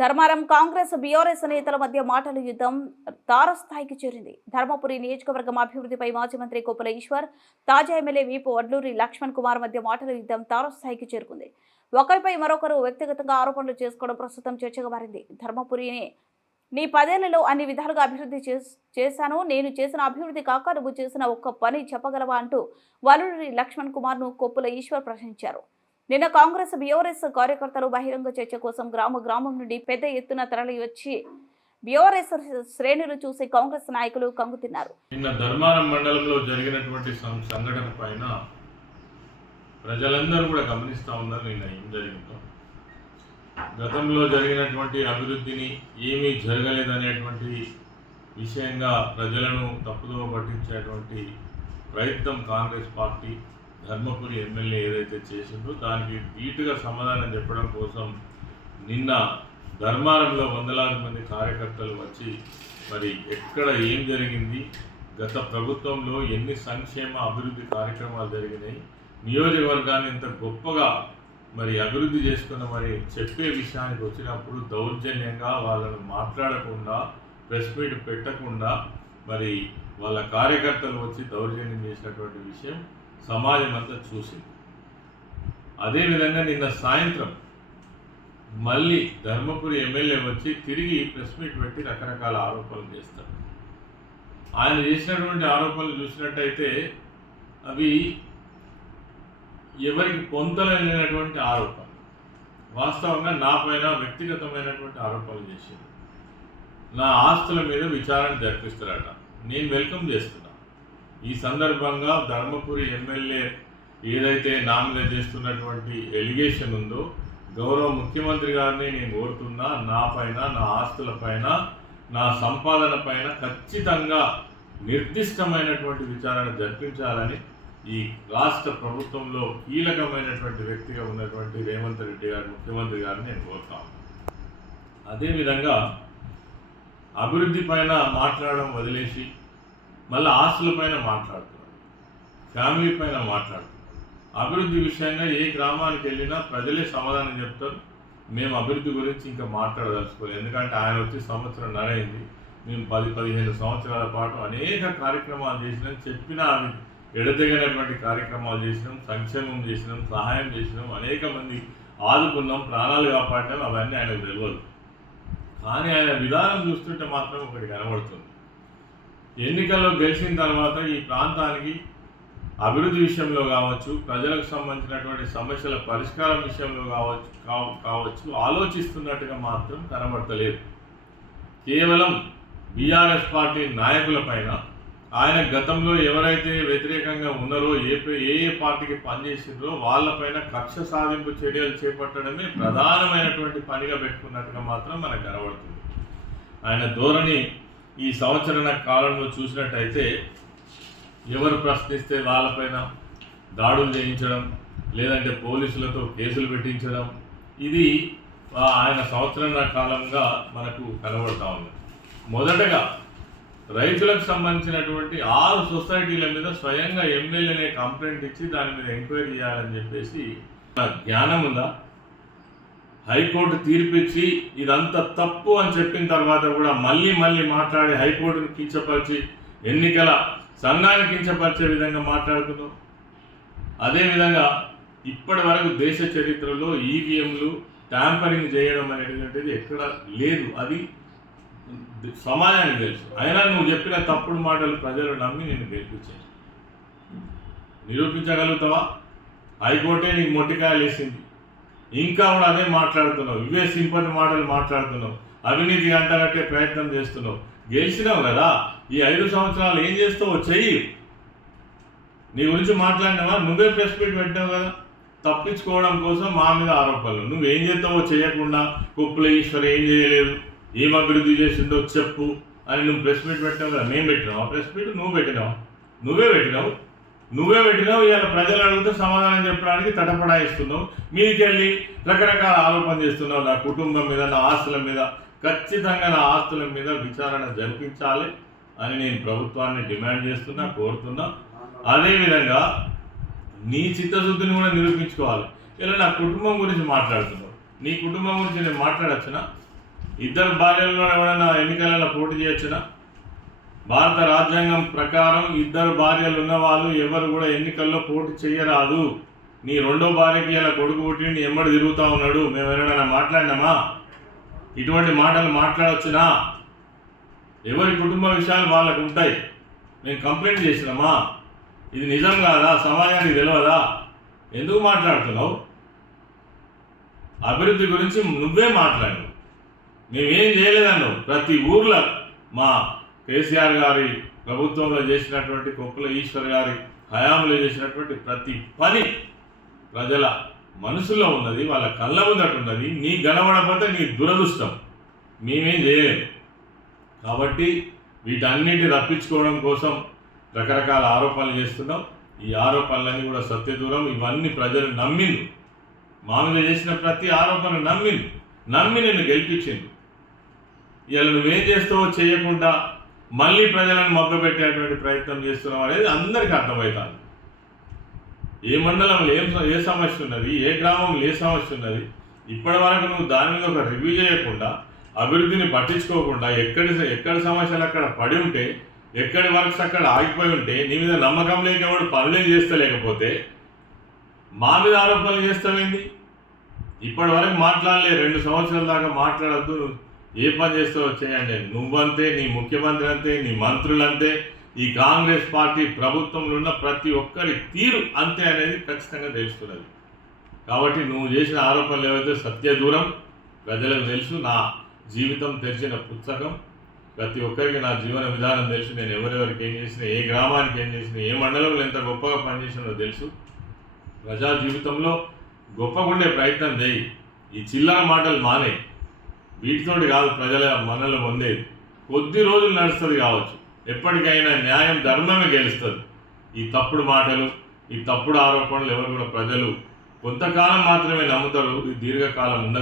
Dharmaram Congress BRS నేతల మధ్య మాటల యుద్ధం తారస్థాయికి చేరింది. ధర్మపురి నియోజకవర్గం అభివృద్ధిపై మాజీ మంత్రి కొప్పుల ఈశ్వర్ తాజా ఎమ్మెల్యే వీపు వడ్లూరి లక్ష్మణ్ కుమార్ మధ్య మాటల యుద్ధం తారస్థాయికి చేరుకుంది. ఒకరిపై మరొకరు వ్యక్తిగతంగా ఆరోపణలు చేసుకోవడం ప్రస్తుతం చర్చగా మారింది. ధర్మపురిని నీ పదేళ్ళలో అన్ని విధాలుగా అభివృద్ధి చేశాను. నేను చేసిన అభివృద్ధి కాక నువ్వు చేసిన ఒక్క పని చెప్పగలవా? అంటూ వల్లూరి లక్ష్మణ్ కుమార్ను కొప్పుల ఈశ్వర్ ప్రశ్నించారు. నిన్న కాంగ్రెస్ బీఆర్ఎస్ కార్యకర్తలు బహిరంగ చర్చ కోసం గ్రామ గ్రామం నుండి పెద్ద ఎత్తున తరలి వచ్చి బీఆర్ఎస్ శ్రేణులు చూసి కాంగ్రెస్ నాయకులు కంగుతిన్నారు నిన్న ధర్మారం మండలంలో జరిగినటువంటి సంఘటన పైన ప్రజలందరూ కూడా గమనిస్తూ ఉన్నారు నిన్న ఏం జరిగిందో. గతంలో జరిగినటువంటి అభివృద్ధిని ఏమీ జరగలేదనేటువంటి విషయంగా ప్రజలను తప్పుదోవ పట్టించేటువంటి ప్రయత్నం కాంగ్రెస్ పార్టీ ధర్మపురి ఎమ్మెల్యే ఏదైతే చేసిందో దానికి ధీటుగా సమాధానం చెప్పడం కోసం నిన్న ధర్మారంలో వందలాది మంది కార్యకర్తలు వచ్చి మరి ఎక్కడ ఏం జరిగింది గత ప్రభుత్వంలో ఎన్ని సంక్షేమ అభివృద్ధి కార్యక్రమాలు జరిగినాయి నియోజకవర్గాన్ని ఇంత గొప్పగా మరి అభివృద్ధి చేసుకున్న మరి చెప్పే విషయానికి వచ్చినప్పుడు దౌర్జన్యంగా వాళ్ళను మాట్లాడకుండా ప్రెస్ మీట్ పెట్టకుండా మరి వాళ్ళ కార్యకర్తలు వచ్చి దౌర్జన్యం చేసినటువంటి విషయం సమాజం అంతా చూసింది అదేవిధంగా నిన్న సాయంత్రం మళ్ళీ ధర్మపురి ఎమ్మెల్యే వచ్చి తిరిగి ప్రెస్ మీట్ పెట్టి రకరకాల ఆరోపణలు చేస్తారు. ఆయన చేసినటువంటి ఆరోపణలు చూసినట్టయితే అవి ఎవరికి పొందలేనటువంటి ఆరోపణలు. వాస్తవంగా నా పైన వ్యక్తిగతమైనటువంటి ఆరోపణలు చేసింది నా ఆస్తుల మీద విచారణ జరిపిస్తారట. నేను వెల్కమ్ చేస్తాను. ఈ సందర్భంగా ధర్మపురి ఎమ్మెల్యే ఏదైతే నామినేట్ చేస్తున్నటువంటి ఎలిగేషన్ ఉందో గౌరవ ముఖ్యమంత్రి గారిని నేను కోరుతున్నా నా పైన నా ఆస్తుల పైన నా సంపాదన పైన ఖచ్చితంగా నిర్దిష్టమైనటువంటి విచారణ జరిపించాలని ఈ రాష్ట్ర ప్రభుత్వంలో కీలకమైనటువంటి వ్యక్తిగా ఉన్నటువంటి రేవంత్ రెడ్డి గారు ముఖ్యమంత్రి గారిని నేను కోరుతాను అదేవిధంగా అభివృద్ధి పైన మాట్లాడడం వదిలేసి మళ్ళీ ఆస్తుల పైన మాట్లాడుతున్నారు ఫ్యామిలీ పైన మాట్లాడుతున్నారు అభివృద్ధి విషయంగా ఏ గ్రామానికి వెళ్ళినా ప్రజలే సమాధానం చెప్తారు. మేము అభివృద్ధి గురించి ఇంకా మాట్లాడదలుచుకోలేదు. ఎందుకంటే ఆయన వచ్చి సంవత్సరం నరైంది మేము పది పదిహేను సంవత్సరాల పాటు అనేక కార్యక్రమాలు చేసినాం. చెప్పినా అవి ఎడతెగనటువంటి కార్యక్రమాలు చేసినాం. సంక్షేమం చేసినాం. సహాయం చేసినాం. అనేక మంది ఆదుకున్నాం. ప్రాణాలు కాపాడినాం. అవన్నీ ఆయనకు తెలియదు కానీ ఆయన విధానం చూస్తుంటే మాత్రం ఒకటి కనబడుతుంది. ఎన్నికల్లో గెలిచిన తర్వాత ఈ ప్రాంతానికి అభివృద్ధి విషయంలో కావచ్చు ప్రజలకు సంబంధించినటువంటి సమస్యల పరిష్కారం విషయంలో కావచ్చు కావచ్చు ఆలోచిస్తున్నట్టుగా మాత్రం కనబడతలేదు. కేవలం బీఆర్ఎస్ పార్టీ నాయకుల పైన ఆయన గతంలో ఎవరైతే వ్యతిరేకంగా ఉన్నారో ఏ ఏ ఏ పార్టీకి పనిచేసిందో వాళ్ళపైన కక్ష సాధింపు చర్యలు చేపట్టడమే ప్రధానమైనటువంటి పనిగా పెట్టుకున్నట్టుగా మాత్రం మనకు కనబడుతుంది. ఆయన ధోరణి ఈ సంవత్సరణ కాలంలో చూసినట్టయితే ఎవరు ప్రశ్నిస్తే వాళ్ళపైన దాడులు చేయించడం లేదంటే పోలీసులతో కేసులు పెట్టించడం ఇది ఆయన సంవత్సరాల కాలంగా మనకు కనబడతా ఉంది. మొదటగా రైతులకు సంబంధించినటువంటి ఆరు సొసైటీల మీద స్వయంగా ఎమ్మెల్యేనే కంప్లైంట్ ఇచ్చి దాని మీద ఎంక్వైరీ చేయాలని చెప్పేసి జ్ఞానం ఉందా? హైకోర్టు తీర్పిచ్చి ఇదంతా తప్పు అని చెప్పిన తర్వాత కూడా మళ్ళీ మళ్ళీ మాట్లాడి హైకోర్టును కించపరిచి ఎన్నికల సంఘాన్ని కించపరిచే విధంగా మాట్లాడుతున్నాం అదేవిధంగా ఇప్పటి వరకు దేశ చరిత్రలో ఈవీఎంలు ట్యాంపరింగ్ చేయడం అనేటువంటిది ఎక్కడ లేదు. అది సమాజానికి తెలుసు. అయినా నువ్వు చెప్పిన తప్పుడు మాటలు ప్రజలు నమ్మి నేను గెలిపించాను నిరూపించగలుగుతావా? హైకోర్టే నీకు మొట్టికాయలు వేసింది ఇంకా కూడా అదే మాట్లాడుతున్నావు. ఇవే సింపతి మాటలు మాట్లాడుతున్నావు. అవినీతి అంటగట్టే ప్రయత్నం చేస్తున్నావు. గెలిచినావు కదా? ఈ ఐదు సంవత్సరాలు ఏం చేస్తావు చెయ్యి. నీ గురించి మాట్లాడినావా? నువ్వే ప్రెస్ మీట్ పెట్టావు కదా? తప్పించుకోవడం కోసం మా మీద ఆరోపణలు. నువ్వేం చేస్తావో చేయకుండా కుప్పల ఈశ్వర్ ఏం చేయలేదు? ఏం అభివృద్ధి చేసిందో చెప్పు అని నువ్వు ప్రెస్ మీట్ పెట్టావు కదా? మేము పెట్టినావు? ప్రెస్ మీట్ నువ్వు పెట్టినావు? నువ్వే పెట్టినావు? నువ్వే పెట్టినావు ఇవాళ ప్రజలు అడిగితే సమాధానం చెప్పడానికి తటపడాయిస్తున్నావు మీదికెళ్ళి రకరకాల ఆరోపణ చేస్తున్నావు నా కుటుంబం మీద నా ఆస్తుల మీద. ఖచ్చితంగా నా ఆస్తుల మీద విచారణ జరిపించాలి అని నేను ప్రభుత్వాన్ని డిమాండ్ చేస్తున్నా కోరుతున్నా. అదేవిధంగా నీ చిత్తశుద్ధిని కూడా నిరూపించుకోవాలి. ఇలా నా కుటుంబం గురించి మాట్లాడుతున్నావు. నీ కుటుంబం గురించి నేను మాట్లాడచ్చునా? ఇద్దరు భార్యల్లో ఎవరైనా ఎన్నికలలో పోటీ చేయొచ్చునా? భారత రాజ్యాంగం ప్రకారం ఇద్దరు భార్యలు ఉన్నవాళ్ళు ఎవరు కూడా ఎన్నికల్లో పోటీ చేయరాదు నీ రెండో భార్యకి ఇలా కొడుకు పుట్టిండి ఎమ్మడి తిరుగుతూ ఉన్నాడు. మేము ఎవరైనా మాట్లాడినామా? ఇటువంటి మాటలు మాట్లాడొచ్చునా? ఎవరి కుటుంబ విషయాలు వాళ్ళకు ఉంటాయి. మేము కంప్లైంట్ చేసినామా? ఇది నిజం కాదా? సమాజానికి తెలియదా? ఎందుకు మాట్లాడుతున్నావు? అభివృద్ధి గురించి నువ్వే మాట్లాడు. మేమేం చేయలేదన్నావు. ప్రతి ఊర్లో మా కేసీఆర్ గారి ప్రభుత్వంలో చేసినటువంటి కొప్పుల ఈశ్వర్ గారి హయాంలో చేసినటువంటి ప్రతి పని ప్రజల మనసులో ఉన్నది వాళ్ళ కళ్ళ ముందట ఉన్నది. నీ గనబడకపోతే నీ దురదృష్టం. మేమేం చేయలేము కాబట్టి వీటన్నిటి రప్పించుకోవడం కోసం రకరకాల ఆరోపణలు చేస్తున్నాం. ఈ ఆరోపణలన్నీ కూడా సత్యదూరం. ఇవన్నీ ప్రజలు నమ్మిండు మా చేసిన ప్రతి ఆరోపణ నమ్మిండు నమ్మి నిన్ను గెలిపించిండు ఇలా నువ్వేం చేస్తావో చేయకుండా మళ్ళీ ప్రజలను మభ్యపెట్టేటువంటి ప్రయత్నం చేస్తున్నాం అనేది అందరికీ అర్థమవుతుంది. ఏ మండలంలో ఏం ఏ సమస్య ఉన్నది ఏ గ్రామంలో ఏ సమస్య ఉన్నది ఇప్పటి వరకు నువ్వు దాని మీద ఒక రివ్యూ చేయకుండా అభివృద్ధిని పట్టించుకోకుండా ఎక్కడి ఎక్కడి సమస్యలు అక్కడ పడి ఉంటే ఎక్కడి వర్క్స్ అక్కడ ఆగిపోయి ఉంటే నీ మీద నమ్మకం లేక ఎవడు పనులేం చేస్తలేకపోతే మా మీద ఆరోపణలు చేస్తామేంది ఇప్పటి వరకు మాట్లాడలే రెండు సంవత్సరాల దాకా మాట్లాడద్దు ఏ పని చేస్తావో చేయండి. నువ్వంతే నీ ముఖ్యమంత్రి అంతే నీ మంత్రులంతే ఈ కాంగ్రెస్ పార్టీ ప్రభుత్వంలో ఉన్న ప్రతి ఒక్కరి తీరు అంతే అనేది ఖచ్చితంగా తెలుస్తున్నది. కాబట్టి నువ్వు చేసిన ఆరోపణలు ఏవైతే సత్య దూరం ప్రజలకు తెలుసు నా జీవితం తెరిచిన పుస్తకం ప్రతి ఒక్కరికి నా జీవన విధానం తెలుసు నేను ఎవరెవరికి ఏం చేసిన ఏ గ్రామానికి ఏం చేసిన ఏ మండలంలో ఎంత గొప్పగా పనిచేసినో తెలుసు. ప్రజా జీవితంలో గొప్పగుండే ప్రయత్నం చేయి. ఈ చిల్లర మాటలు మానే వీటితోటి కాదు ప్రజల మనల్ని పొందేది. కొద్ది రోజులు నడుస్తుంది కావచ్చు. ఎప్పటికైనా న్యాయం ధర్మమే గెలుస్తుంది. ఈ తప్పుడు మాటలు ఈ తప్పుడు ఆరోపణలు ఎవరు కూడా ప్రజలు కొంతకాలం మాత్రమే నమ్ముతారు. ఇది దీర్ఘకాలం ఉండదు.